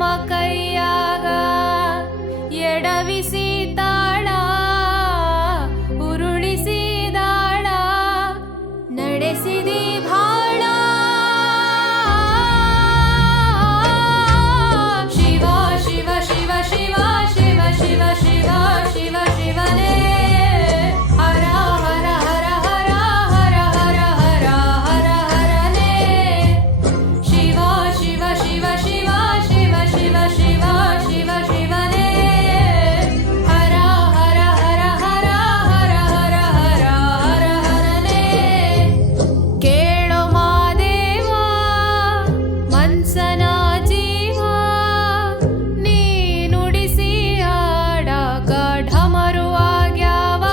ನಮ್ಮ ಕೈಯಾಗ ಎಡವಿಸಿ ತಾಳ ಉರುಳಿಸಿದಾಳ ನಡೆಸಿದಿ ಭಾಳ ಶಿವ ಶಿವ ಶಿವ ಶಿವ ಶಿವ ಶಿವ ಶಿವ ಶಿವ ಶಿವನೇ ಹರ ಹರ ಹರ ಹರ ಹರ ಹರ ಹರ ಹರ ಹರನೇ ಶಿವ ಶಿವ ಶಿವ ಶಿವ ಶಿವ ಶಿವ ಶಿವ ಶಿವ ಶಿವನೇ ಹರ ಹರ ಹರ ಹರ ಹರ ಹರ ಹರ ಹರ ಹರನೇ ಕೇಳೋ ಮಾದೇವ ಮನ್ಸನ ಜೀವ ನೀ ನುಡಿಸಿ ಆಡಾಕ ಢಮರು ಆಗ್ಯಾವ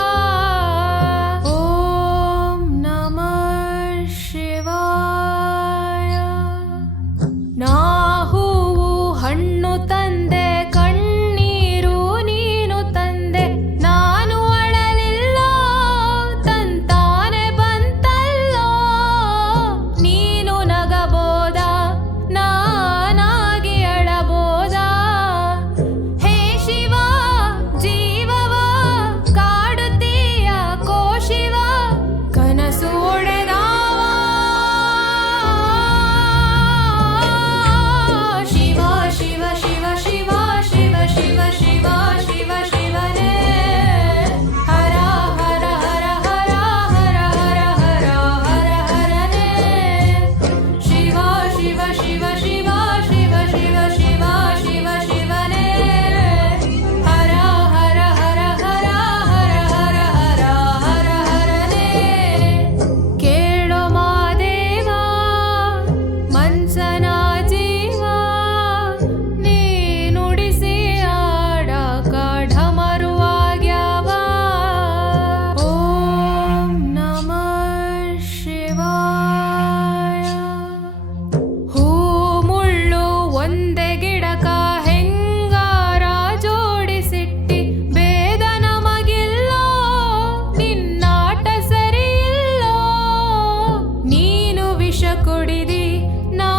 ಓಂ ನಮಃ ಶಿವಾಯ ನಾ ಹೂವು ಹಣ್ಣು ತಂದೆ ಕಣ್ಣೀರು ನೀನು ತಂದೆ ನಾನು ಅಳಲಿಲ್ಲ ತಂತಾನೆ ಬಂತಲ್ಲೋ ನೀನು ನಗಬೋದ ನಾನಾಗಿ ಅಳಬೋದ ಹೇ ಶಿವ ಜೀವವ ಕಾಡುತ್ತೀಯ ಕೋ ಶಿವ ಕನಸು ಒಡೆದಾವ ಶಿವ ಶಿವ ಶಿವ ಶಿವ ಶಿವ ಶಿವ ಶಿವ ಶಿವ ಶಿವನೇ ಹರ ಹರ ಹರ ಹರ ಹರ ಹರ ಹರ ಹರ ಹರನೇ ಶಿವ ಶಿವ ಶಿವ ಶಿವ ಶಿವ ಶಿವ ಶಿವ ಶಿವ ಶಿವನೇ ಹರ ಹರ ಹರ ಹರ ಹರ ಹರ ಹರ ಹರ ಹರನೇ ಕೇಳೋ ಮಾದೇವ ಮನ್ಸನ ಜೀವ ನೀ ನುಡಿಸಿ ಆಡಾಕ ಢಮರು ಆಗ್ಯಾವ ಓಂ ನಮಃ ಶಿವಾಯ ಹೂ ಮುಳ್ಳು ಒಂದೇ ಗಿಡಕ ಹೆಂಗಾರ ಜೋಡಿಸಿಟ್ಟಿ ಭೇದ ನಮಗಿಲ್ಲೋ ನಿನ್ನಾಟ ಸರಿಯಿಲ್ಲೋ ನೀನು ವಿಷ ಕುಡಿದಿ ನಾ